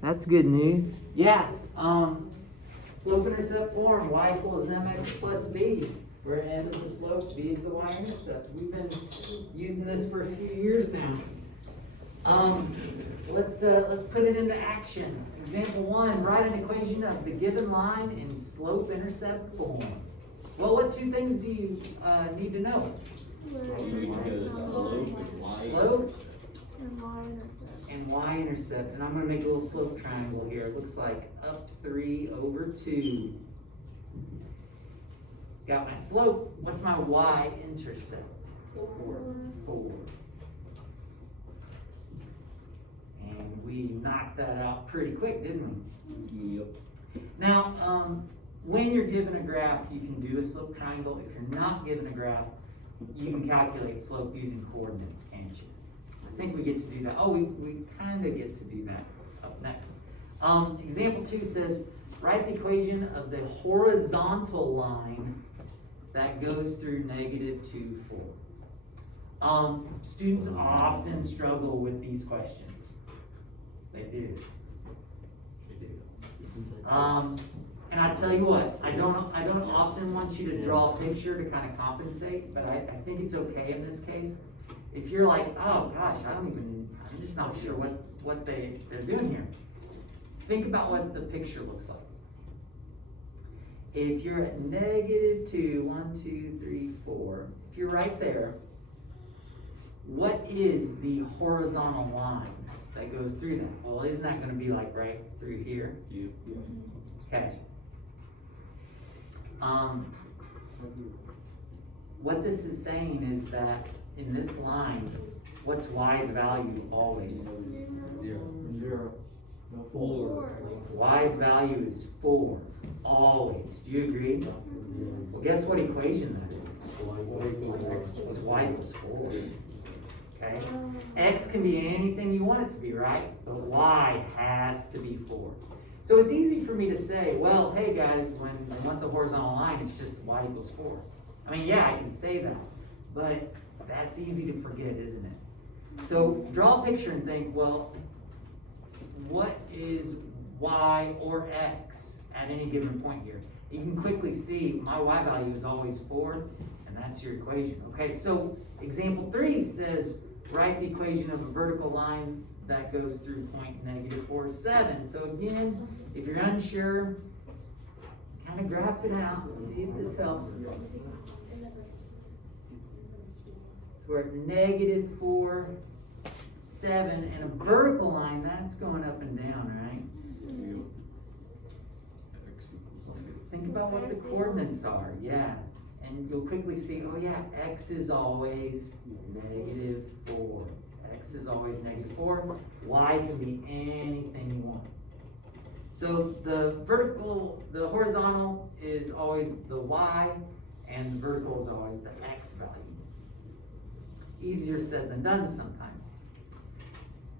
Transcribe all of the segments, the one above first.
That's good news. Yeah, slope-intercept form, y equals mx plus b, where n is the slope, b is the y-intercept. We've been using this for a few years now. Let's put it into action. Example 1, write an equation of the given line in slope-intercept form. Well, what two things do you need to know? Slope and y-intercept. And I'm going to make a little slope triangle here. It looks like up 3 over 2. Got my slope. What's my y-intercept? 4. And we knocked that out pretty quick, didn't we? Yep. Now, when you're given a graph, you can do a slope triangle. If you're not given a graph, you can calculate slope using coordinates, can't you? I think we get to do that. Oh, we kind of get to do that up next. Example 2 says, write the equation of the horizontal line that goes through -2, 4. Students often struggle with these questions. They do. And I tell you what, I don't often want you to draw a picture to kind of compensate, but I think it's okay in this case. If you're like, oh gosh, I'm just not sure what they're doing here. Think about what the picture looks like. If you're at -2, 1, 2, 3, 4, if you're right there, what is the horizontal line that goes through that? Well, isn't that going to be like right through here? Yeah. Okay. What this is saying is that in this line, what's y's value always? 0. 4. Y's value is 4, always. Do you agree? Well, guess what equation that is? It's y equals 4. Okay? X can be anything you want it to be, right? But y has to be 4. So it's easy for me to say, well, hey guys, when I want the horizontal line, it's just y equals 4. I mean, yeah, I can say that, but that's easy to forget, isn't it? So draw a picture and think, well, what is y or x at any given point here? You can quickly see my y value is always 4, and that's your equation. Okay, so example 3 says, write the equation of a vertical line that goes through point -4, 7. So again, if you're unsure, kind of graph it out and see if this helps. We're at -4, 7, and a vertical line, that's going up and down, right? Think about what the coordinates are, yeah. And you'll quickly see, oh yeah, x is always -4. X is always -4. Y can be anything you want. So the horizontal is always the y, and the vertical is always the x value. Easier said than done sometimes.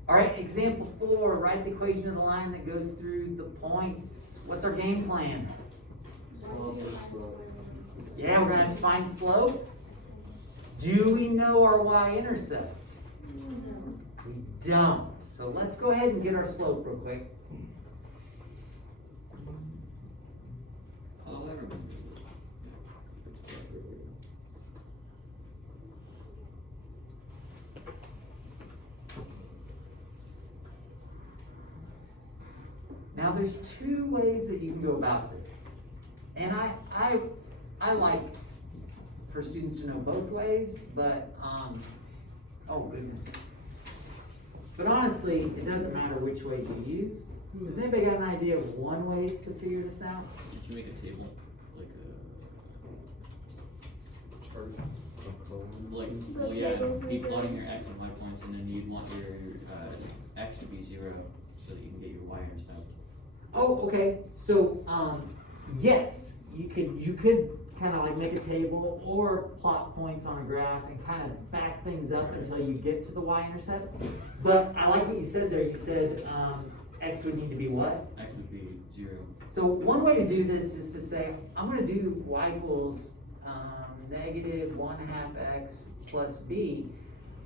All right, example 4, write the equation of the line that goes through the points. What's our game plan? Yeah, we're going to have to find slope. Do we know our y-intercept? We don't. So let's go ahead and get our slope real quick. Now there's 2 ways that you can go about this. And I like for students to know both ways, but oh goodness. But honestly, it doesn't matter which way you use. Has anybody got an idea of one way to figure this out? Did you make a table? Well, yeah, be plotting your x and y points, and then you'd want your x to be 0 so that you can get your y-intercept. Oh, okay. So, yes, you could kind of like make a table or plot points on a graph and kind of back things up until you get to the y-intercept. But I like what you said there. You said x would need to be what? X would be 0. So one way to do this is to say, I'm going to do y equals -1/2 x plus b,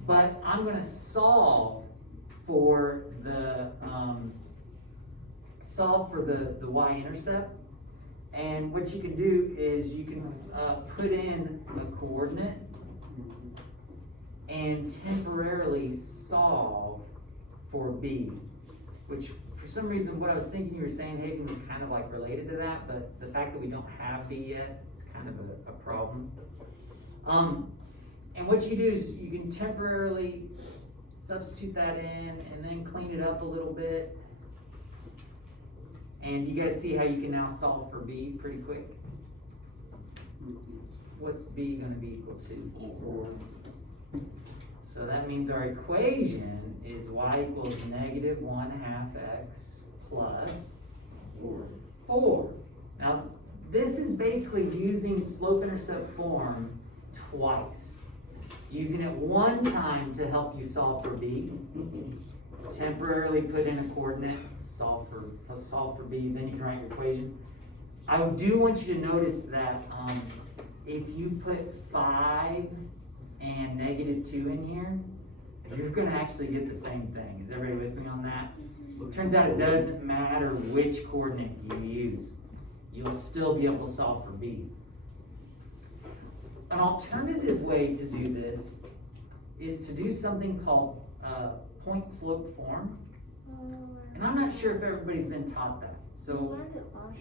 but I'm going to solve for the solve for the y-intercept. And what you can do is you can put in a coordinate and temporarily solve for b, which for some reason, what I was thinking you were saying, Hayden, is kind of like related to that, but the fact that we don't have b yet, it's kind of a problem. And what you do is you can temporarily substitute that in and then clean it up a little bit. And you guys see how you can now solve for b pretty quick? What's b going to be equal to? 4. So that means our equation is y equals negative 1/2 x plus 4. Now, this is basically using slope-intercept form twice. Using it one time to help you solve for b, temporarily put in a coordinate, solve for b, then you can write your equation. I do want you to notice that if you put 5 and negative 2 in here, you're going to actually get the same thing. Is everybody with me on that? It turns out it doesn't matter which coordinate you use. You'll still be able to solve for b. An alternative way to do this is to do something called point-slope form. And I'm not sure if everybody's been taught that. So, learned it last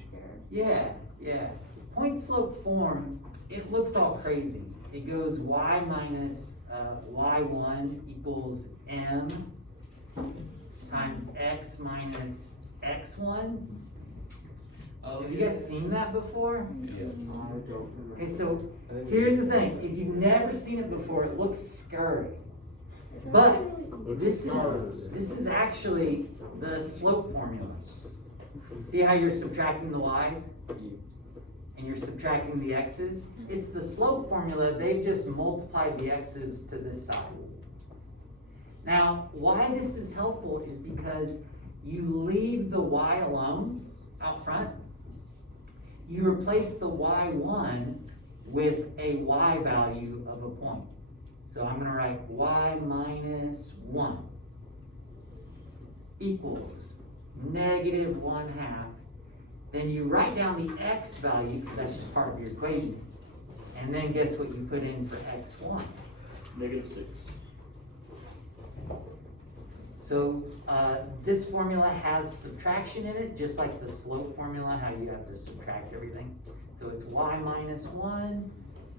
year. yeah. Point-slope form, it looks all crazy. It goes y minus y1 equals m times x minus x1. Oh, Have you guys seen that before? Yes. Okay, so here's the thing. If you've never seen it before, it looks scary. But this is actually the slope formula. See how you're subtracting the y's and you're subtracting the x's? It's the slope formula. They've just multiplied the x's to this side. Now, why this is helpful is because you leave the y alone out front. You replace the y1 with a y value of a point. So I'm going to write y minus 1 equals negative 1/2. Then you write down the x value, because that's just part of your equation. And then guess what you put in for x1? -6. So this formula has subtraction in it, just like the slope formula, how you have to subtract everything. So it's y minus 1.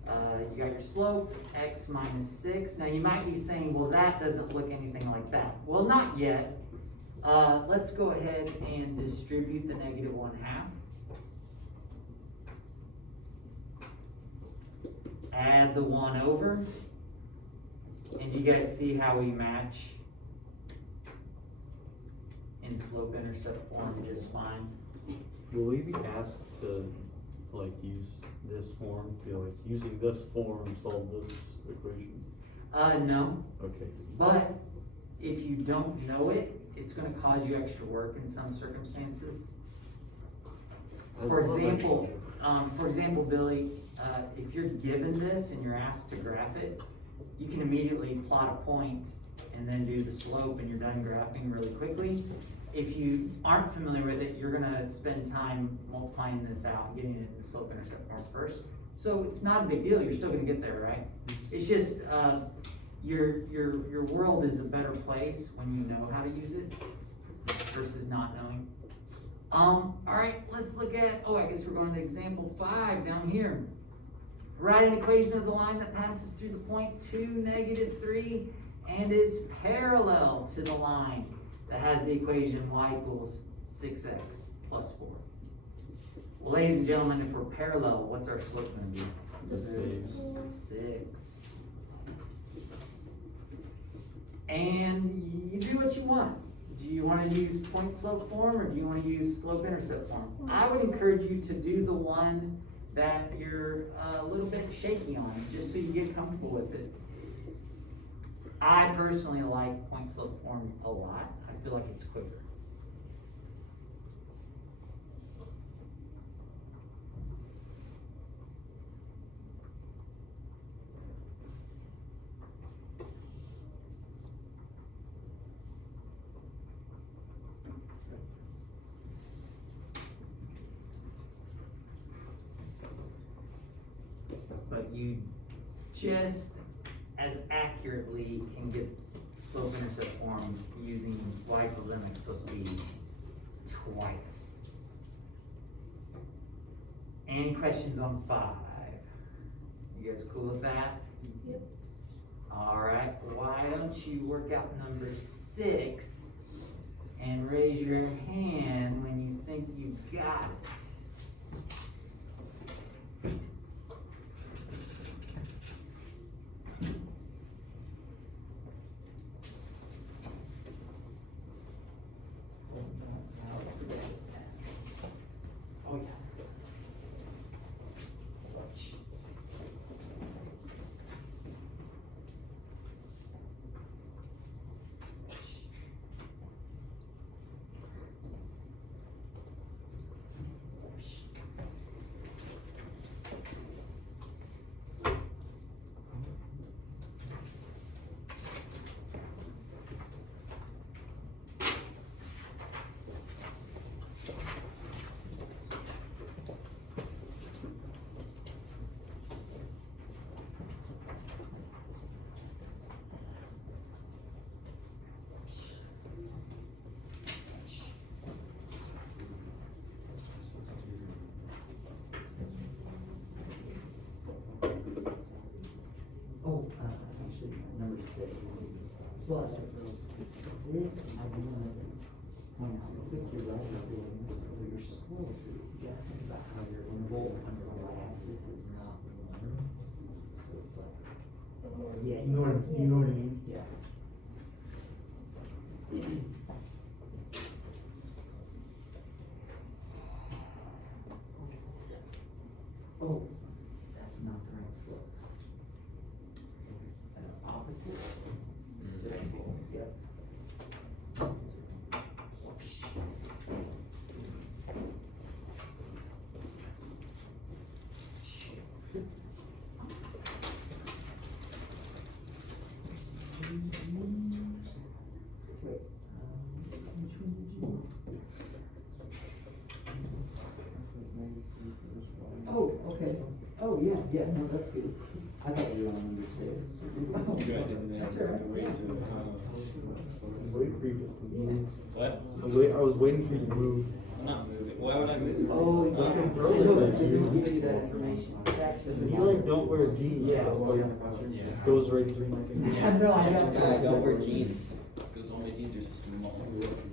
You got your slope, x minus 6. Now you might be saying, well, that doesn't look anything like that. Well, not yet. Let's go ahead and distribute the negative 1/2. Add the 1 over. And you guys see how we match in slope-intercept form just fine. Will we be asked to use this form, using this form solve this equation? No, Okay. but if you don't know it, it's going to cause you extra work in some circumstances. For example, Billy, if you're given this and you're asked to graph it, you can immediately plot a point and then do the slope and you're done graphing really quickly. If you aren't familiar with it, you're going to spend time multiplying this out and getting it in the slope-intercept form first. So it's not a big deal. You're still going to get there, right? It's just your world is a better place when you know how to use it versus not knowing. All right, let's look at, I guess we're going to example 5 down here. Write an equation of the line that passes through the point 2, -3, and is parallel to the line that has the equation y equals 6x plus 4. Well, ladies and gentlemen, if we're parallel, what's our slope going to be? 6. And you do what you want. Do you want to use point slope form or do you want to use slope intercept form? I would encourage you to do the one that you're a little bit shaky on, just so you get comfortable with it. I personally like point slope form a lot. I feel like it's quicker. you just as accurately can get slope-intercept form using y equals mx plus b twice. Any questions on 5? You guys cool with that? Yep. Alright, why don't you work out number 6 and raise your hand when you think you got it. Oh, yeah. Oh, actually, number 6. But this, I do want to point out, look at your right doing this, or you're slow. You gotta think about how your interval under the y-axis is not 1s. So it's like, yeah, you know what I mean? Yeah. Oh, that's not the right slope. Opposite circle, yep. Wait, which one did you? Oh, okay. Oh, yeah, no, that's good. I thought you were on number 6. That's all right. Wait for you to move. What? I was waiting for you to move. I'm not moving. Why would I move? Oh, you can can throw throw it. it. They didn't give you that information. If you like don't wear jeans, Yeah. Yeah. goes right through my finger. Yeah, no, I don't. I don't wear jeans, because all my jeans are small.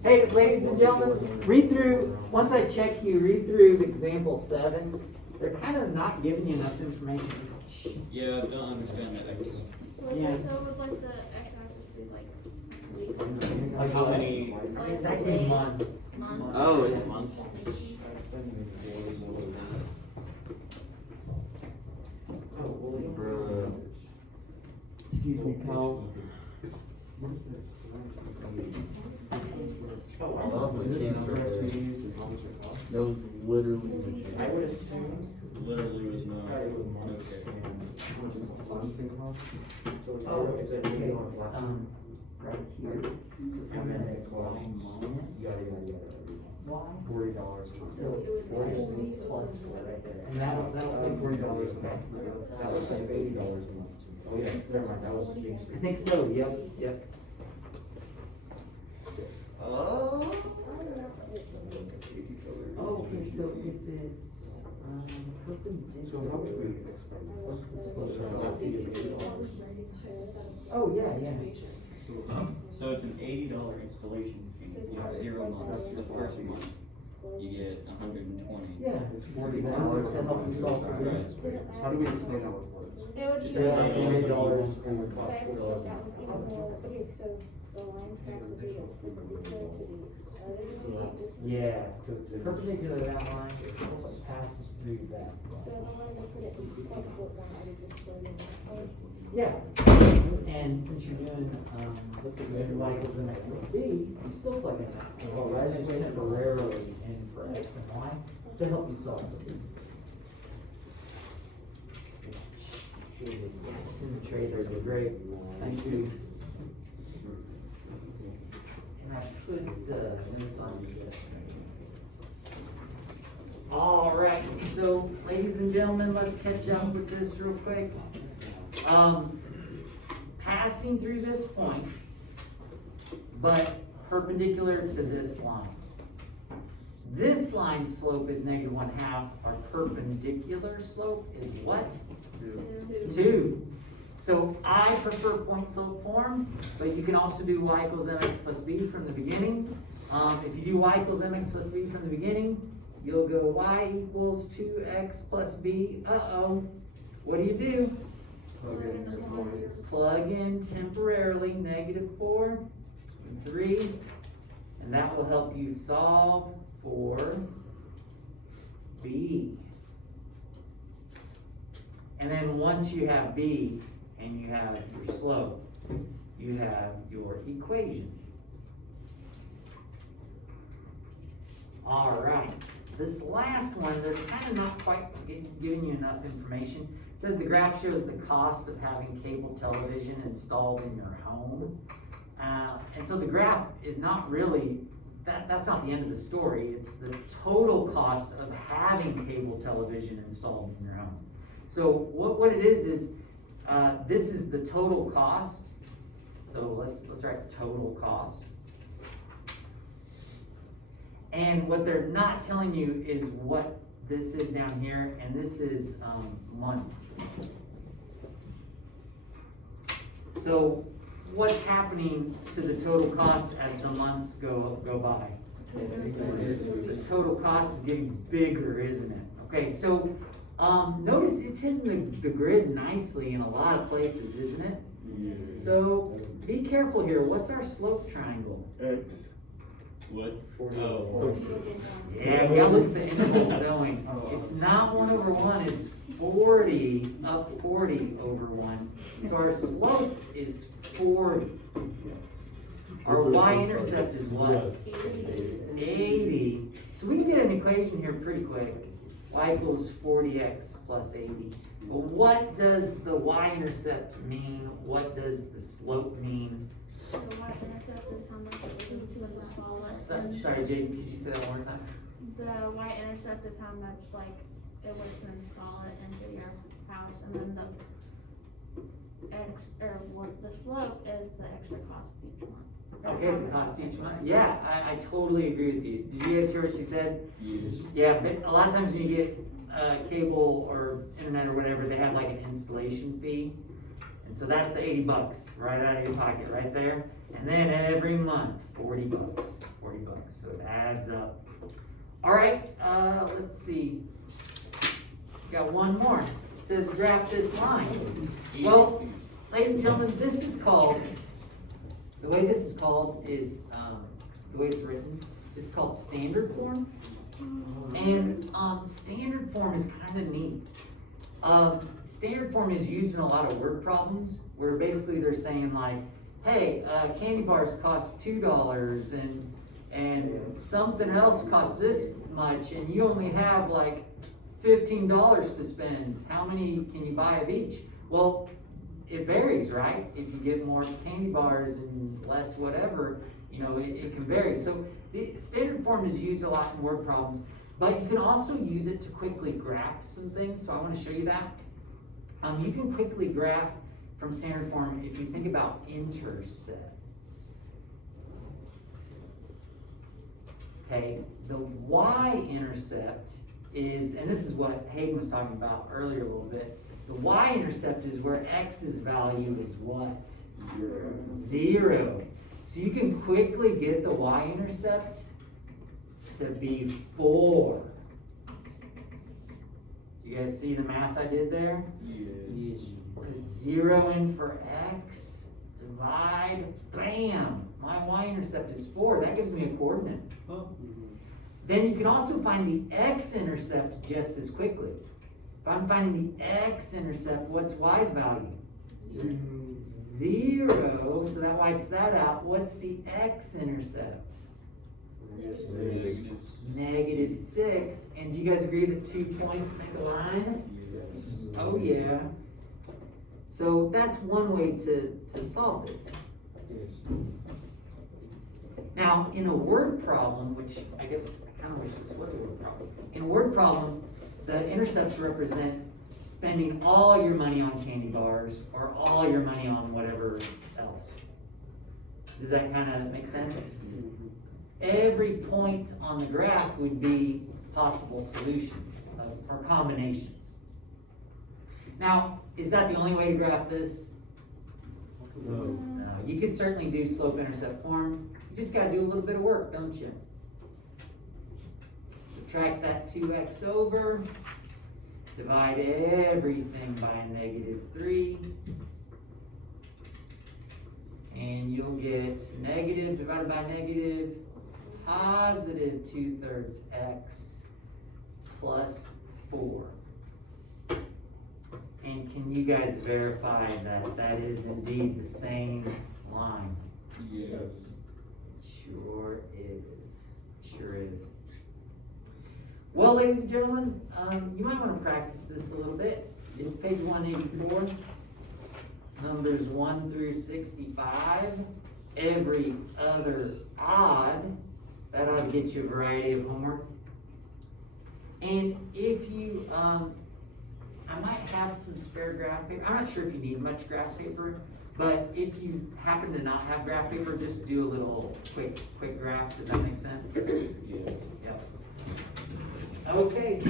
Hey, ladies and gentlemen, read through, once I check you, read through example 7. They're kind of not giving you enough information. Yeah, I don't understand that. Yeah. So would like the x-axis be like weeks? Like How many? Like It's the actually days? months. Months? Oh, is it months? Bruh. Excuse me, pal. Oh, that was my cancer. That was literally the cancer. I would assume. Literally was no. Okay. Oh, okay, right here. And then it's y minus. Y. $40. So it's actually plus 4 right there. And that'll make $40. okay. That was like $80 a month. Oh, yeah, never mind, that was being. I think so, yep. Oh. Oh, okay, so if it's, perpendicular. So how much would you expect? What's the slope? $80. Oh, yeah. So it's an $80 installation fee. You have 0 months. The first month, you get 120. Yeah. It's $40 $40 to help you solve the Right. problem. So how do we explain how it works? It would Just be say like- $40 and it costs Okay, $40. okay, so the line has to be like perpendicular to the other side. Yeah, so it's perpendicular to that line, it passes through that. So the line would put it like what one I would just put in there. Yeah, and since you're doing, looks like you're y equals mx plus b, you still plug in that. Well, right, just temporarily in for x and y to help you solve the b. Yes, in the traders are great, thank you. And I put, limits on this. All right, so ladies and gentlemen, let's catch up with this real quick. Passing through this point, but perpendicular to this line. This line's slope is -1/2. Our perpendicular slope is what? 2. So I prefer point slope form, but you can also do y equals mx plus b from the beginning. If you do y equals mx plus b from the beginning, you'll go y equals 2x plus b. Uh-oh. What do? Plug in temporarily -4 and 3, and that will help you solve for b. And then once you have b and you have your slope, you have your equation. All right, this last one, they're kind of not quite giving you enough information. It says the graph shows the cost of having cable television installed in your home. And so the graph is not really, that's not the end of the story. It's the total cost of having cable television installed in your home. So what it is this is the total cost. So let's write total cost. And what they're not telling you is what this is down here, and this is months. So what's happening to the total cost as the months go by? The total cost is getting bigger, isn't it? Okay, so notice it's hitting the grid nicely in a lot of places, isn't it? Yeah. So be careful here. What's our slope triangle? X. What? 40. Oh. Yeah, you gotta look at the intervals going. It's not 1/1, it's 40 up 40/1. So our slope is 40. Our y-intercept is what? 80. So we can get an equation here pretty quick. Y equals 40x plus 80. Well, what does the y-intercept mean? What does the slope mean? The y-intercept is how much it would need to fall less than. Sorry, Jaden, could you say that one more time? The y-intercept is how much like it would install it into your house, and then the slope is the extra cost each month. Or Okay, how the much cost it's each month. extra. Yeah, I totally agree with you. Did you guys hear what she said? Yes. Yeah, but a lot of times when you get cable or internet or whatever, they have like an installation fee. And so that's the $80 right out of your pocket right there. And then every month, $40. So it adds up. All right, let's see. Got one more. It says graph this line. Well, ladies and gentlemen, this is called, the way this is called is, the way it's written, this is called standard form. And standard form is kind of neat. Standard form is used in a lot of word problems where basically they're saying like, hey, candy bars cost $2 and something else costs this much and you only have like $15 to spend. How many can you buy of each? Well, it varies, right? If you get more candy bars and less whatever, you know, it can vary. So the standard form is used a lot in word problems, but you can also use it to quickly graph some things. So I want to show you that. You can quickly graph from standard form if you think about intercepts. Okay, the y-intercept is, and this is what Hayden was talking about earlier a little bit, the y-intercept is where x's value is what? 0. So you can quickly get the y-intercept to be 4. Do you guys see the math I did there? Yes. Put 0 in for x, divide, bam! My y-intercept is 4. That gives me a coordinate. Then you can also find the x-intercept just as quickly. If I'm finding the x-intercept, what's y's value? 0, so that wipes that out. What's the x-intercept? -6. And do you guys agree that 2 points make a line? Oh yeah. So that's one way to solve this. Now, in a word problem, which I guess I kind of wish this was a word problem. In a word problem, the intercepts represent spending all your money on candy bars or all your money on whatever else. Does that kind of make sense? Every point on the graph would be possible solutions or combinations. Now, is that the only way to graph this? No. No, you could certainly do slope-intercept form. You just gotta do a little bit of work, don't you? Subtract that 2x over, divide everything by -3, and you'll get negative divided by negative, positive 2/3 x plus 4. And can you guys verify that that is indeed the same line? Yes. Sure is. Sure is. Well, ladies and gentlemen, you might want to practice this a little bit. It's page 184. Numbers 1 through 65. Every other odd. That ought to get you a variety of homework. And if you, I might have some spare graph paper. I'm not sure if you need much graph paper, but if you happen to not have graph paper, just do a little quick graph. Does that make sense? Yeah. Yep. Okay.